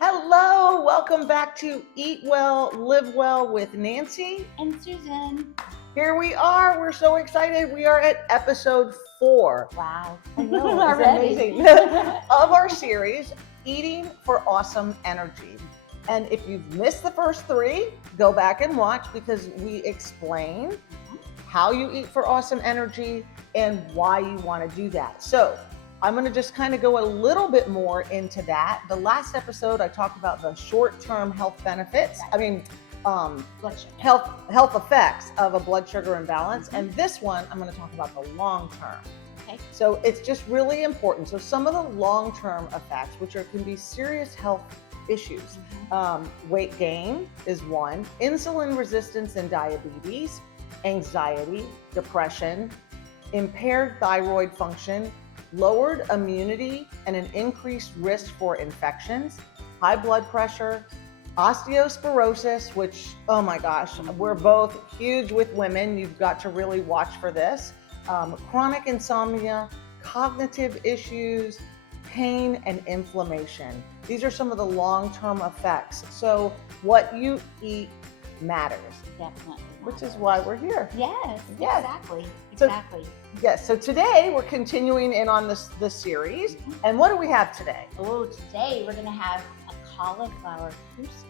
Hello, welcome back to Eat Well, Live Well with Nancy. And Susan. Here we are. We're so excited. We are at episode 4. Wow. I know, it's Already. amazing. Of our series, Eating for Awesome Energy. And if you've missed the first 3, go back and watch because we explain how you eat for awesome energy and why you want to do that. So I'm going to just kind of go a little bit more into that. The last episode, I talked about the short-term health benefits. Blood sugar. Health effects of a blood sugar imbalance. And this one, I'm going to talk about the long term. Okay. So it's just really important. So some of the long-term effects, which can be serious health issues. Weight gain is one, insulin resistance and diabetes, anxiety, depression, impaired thyroid function, lowered immunity and an increased risk for infections, high blood pressure, osteoporosis, which, oh my gosh, we're both huge with women. You've got to really watch for this. Chronic insomnia, cognitive issues, pain, and inflammation. These are some of the long-term effects. So what you eat matters. Definitely. Which is why we're here. Yes, Yes. exactly. So- Exactly. Yes, so today we're continuing in on this series. And what do we have today? Oh, today we're going to have a cauliflower couscous.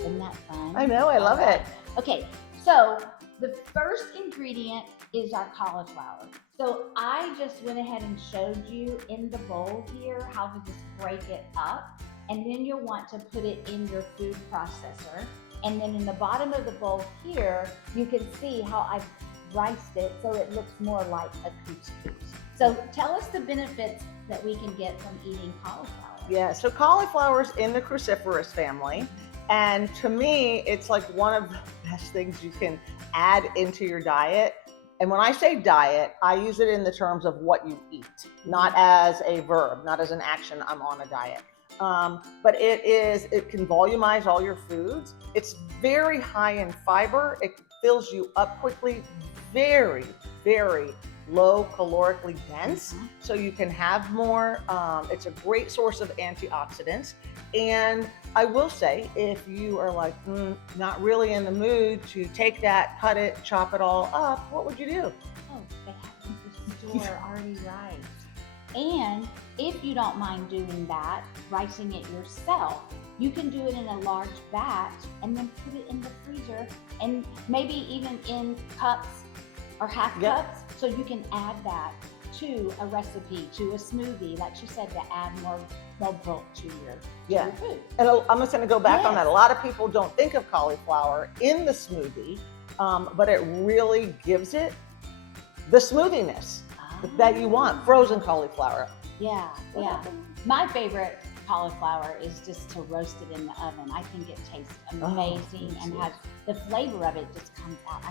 Isn't that fun? I know, I love it. Okay, so the first ingredient is our cauliflower. So I just went ahead and showed you in the bowl here how to just break it up. And then you'll want to put it in your food processor. And then in the bottom of the bowl here, you can see how I've riced it so it looks more like a couscous. So tell us the benefits that we can get from eating cauliflower. Yeah, so cauliflower's in the cruciferous family. And to me, it's like one of the best things you can add into your diet. And when I say diet, I use it in the terms of what you eat, not as a verb, not as an action, I'm on a diet. But it can volumize all your foods. It's very high in fiber. It fills you up quickly, very, very low calorically dense. So you can have more. It's a great source of antioxidants. And I will say, if you are like, not really in the mood to take that, cut it, chop it all up, what would you do? Oh, they have them at the store already riced. And if you don't mind doing that, ricing it yourself, you can do it in a large batch and then put it in the freezer and maybe even in cups or half cups. So you can add that to a recipe, to a smoothie, like she said, to add more bulk to your food. And I'm just going to go back on Yes. that. A lot of people don't think of cauliflower in the smoothie, but it really gives it the smoothiness that you want. Frozen cauliflower. Yeah. My favorite cauliflower is just to roast it in the oven. I think it tastes amazing and has the flavor of it just comes out.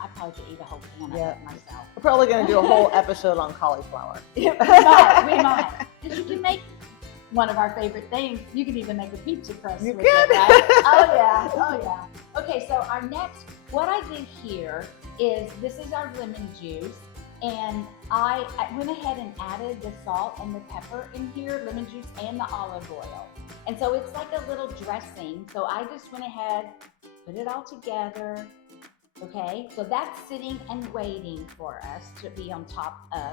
I probably could eat a whole can of it myself. We're probably going to do a whole episode on cauliflower. we might. Because you can make one of our favorite things. You can even make a pizza crust You with can. it, right? Oh yeah. Okay, so our next, what I did here is, this is our lemon juice. And I went ahead and added the salt and the pepper in here, lemon juice and the olive oil. And so it's like a little dressing. So I just went ahead, put it all together. Okay, so that's sitting and waiting for us to be on top of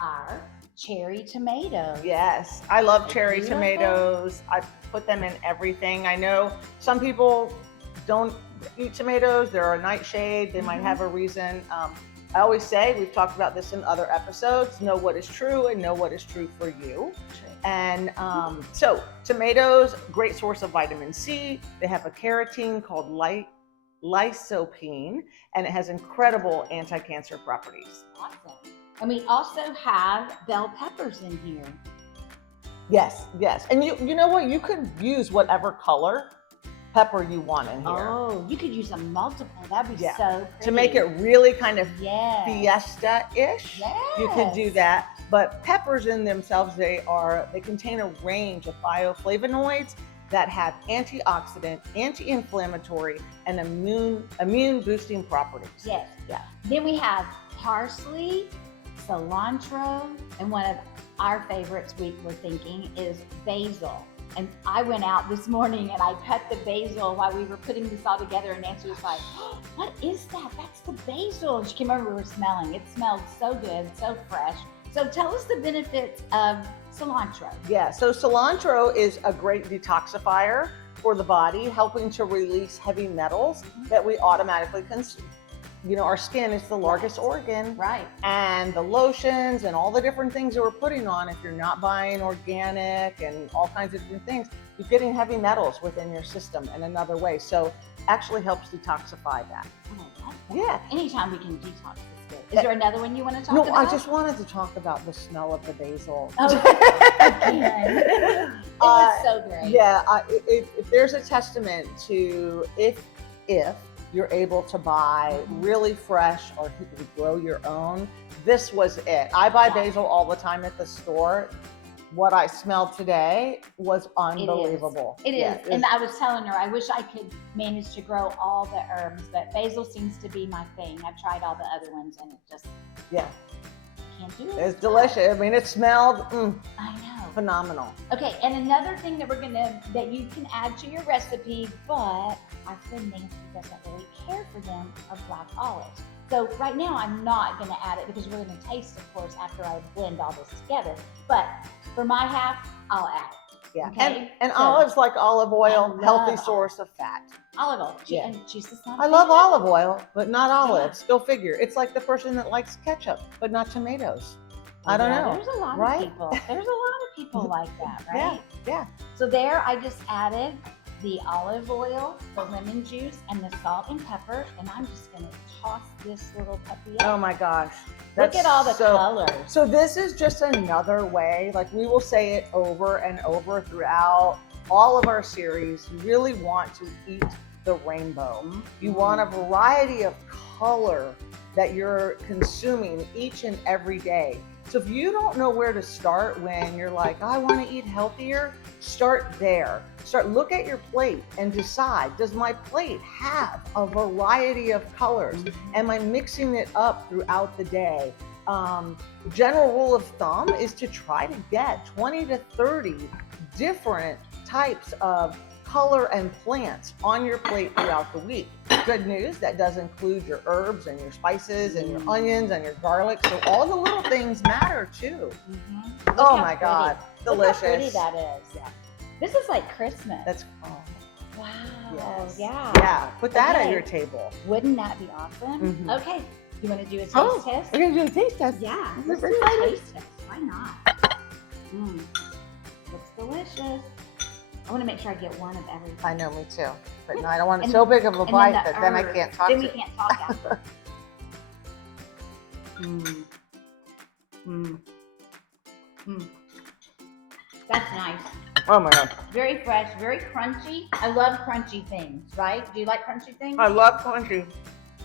our cherry tomatoes. Yes, I love cherry Beautiful. tomatoes. I put them in everything. I know some people don't eat tomatoes. They're a nightshade. They might have a reason. I always say, we've talked about this in other episodes, know what is true and know what is true for you. And so tomatoes, great source of vitamin C. They have a carotene called lycopene, and it has incredible anti-cancer properties. Awesome. And we also have bell peppers in here. Yes. And you know what? You could use whatever color pepper you want in here. Oh, you could use a multiple. That'd be so pretty. To make it really kind of Yes. fiesta-ish. You could do that. But peppers in themselves, they contain a range of bioflavonoids that have antioxidant, anti-inflammatory, and immune boosting properties. Yes. Yeah. Then we have parsley, cilantro, and one of our favorites we're thinking is basil. And I went out this morning and I cut the basil while we were putting this all together, and Nancy was like, oh, what is that? That's the basil. And she came over, we were smelling. It smelled so good, so fresh. So tell us the benefits of cilantro. Yeah, so cilantro is a great detoxifier for the body, helping to release heavy metals that we automatically consume. You know, our skin is the largest organ. Right. And the lotions and all the different things that we're putting on, if you're not buying organic and all kinds of different things, you're getting heavy metals within your system in another way. So actually helps detoxify that. Oh, Yeah. Anytime we can detox is good. Is there another one you want to talk about? No, I just wanted to talk about the smell of the basil. Oh, again. It was so great. Yeah, if there's a testament to if you're able to buy really fresh or you can grow your own, this was it. I buy basil all the time at the store. What I smelled today was unbelievable. It is. And I was telling her, I wish I could manage to grow all the herbs, but basil seems to be my thing. I've tried all the other ones and it just, can't do it. It's delicious. I mean, it smelled I know. phenomenal. Okay, and another thing that that you can add to your recipe, but our friend Nancy doesn't really care for them, are black olives. So right now I'm not going to add it because we're going to taste, of course, after I blend all this together. But for my half, I'll add it. Yeah, Okay? and So, olives, like olive oil, I healthy love source of fat. olive oil. Yeah. And she's just not. I love olive oil, but not olives. Go figure. It's like the person that likes ketchup, but not tomatoes. I don't know. There's a lot right? of people. There's a lot of people like that, right? Yeah. So there, I just added the olive oil, the lemon juice, and the salt and pepper, and I'm just gonna toss this little puppy up. Oh my gosh. Look at all the colors. So this is just another way, like we will say it over and over throughout all of our series. You really want to eat the rainbow. You want a variety of color that you're consuming each and every day. So if you don't know where to start when you're like, I want to eat healthier, start there. Look at your plate and decide, does my plate have a variety of colors? Am I mixing it up throughout the day? General rule of thumb is to try to get 20 to 30 different types of color and plants on your plate throughout the week. Good news, that does include your herbs and your spices and your onions and your garlic. So all the little things matter too. Oh my God, delicious. Look how pretty that is. Yeah. This is like Christmas. That's wow. Yes. Yeah. Yeah. Put that at your table. Wouldn't that be awesome? Mhm. Okay. You want to do a taste test? We're gonna do a taste test. Yeah. I'm Let's super do a excited. taste test. Why not? Looks delicious. I want to make sure I get one of everything. I know, me too. But no, I don't want it And- so big of a and bite the that then I herbs. can't talk Then to we it. can't talk after. That's nice. Oh my God. Very fresh, very crunchy. I love crunchy things, right? Do you like crunchy things? I love crunchy.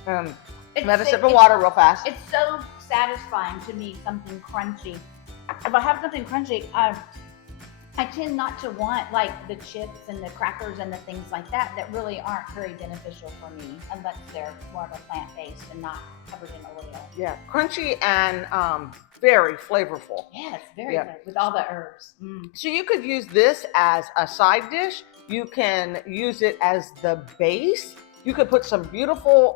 I'm It's gonna have a so- sip of water real fast. It's so satisfying to me, something crunchy. If I have something crunchy, I tend not to want like the chips and the crackers and the things like that really aren't very beneficial for me unless they're more of a plant-based and not covered in oil. Yeah, crunchy and very flavorful. Yeah, it's very good with all the herbs. So you could use this as a side dish. You can use it as the base. You could put some beautiful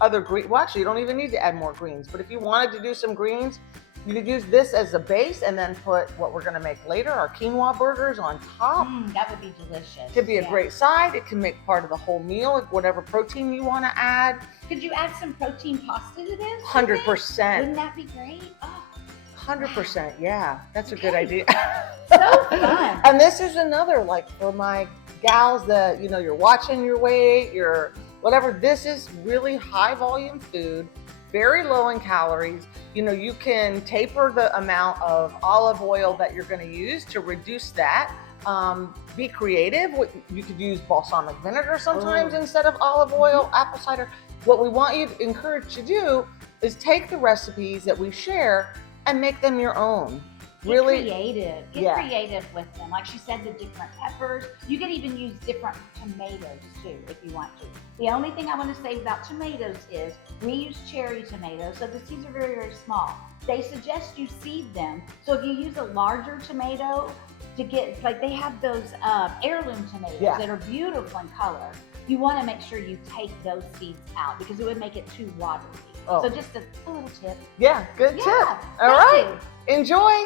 other green. Well, actually, you don't even need to add more greens. But if you wanted to do some greens, you could use this as a base and then put what we're going to make later, our quinoa burgers on top. That would be delicious. It could be a great side. It can make part of the whole meal, whatever protein you want to add. Could you add some protein pasta to this? 100%. Wouldn't that be great? Oh, 100%. Yeah, that's a good idea. so fun. And this is another, like for my gals that, you're watching your weight, you're whatever, this is really high volume food, very low in calories. You can taper the amount of olive oil that you're going to use to reduce that. Be creative. You could use balsamic vinegar sometimes instead of olive oil, apple cider. What we want you to encourage to do is take the recipes that we share and make them your own. Get creative. Get Yeah. creative with them. Like she said, the different peppers. You can even use different tomatoes too if you want to. The only thing I want to say about tomatoes is we use cherry tomatoes, so the seeds are very, very small. They suggest you seed them. So if you use a larger tomato, to get, like they have those heirloom tomatoes Yeah. that are beautiful in color. You want to make sure you take those seeds out because it would make it too watery. Oh. So just a little tip. Yeah, good tip. Yeah, All thank right. you. Enjoy.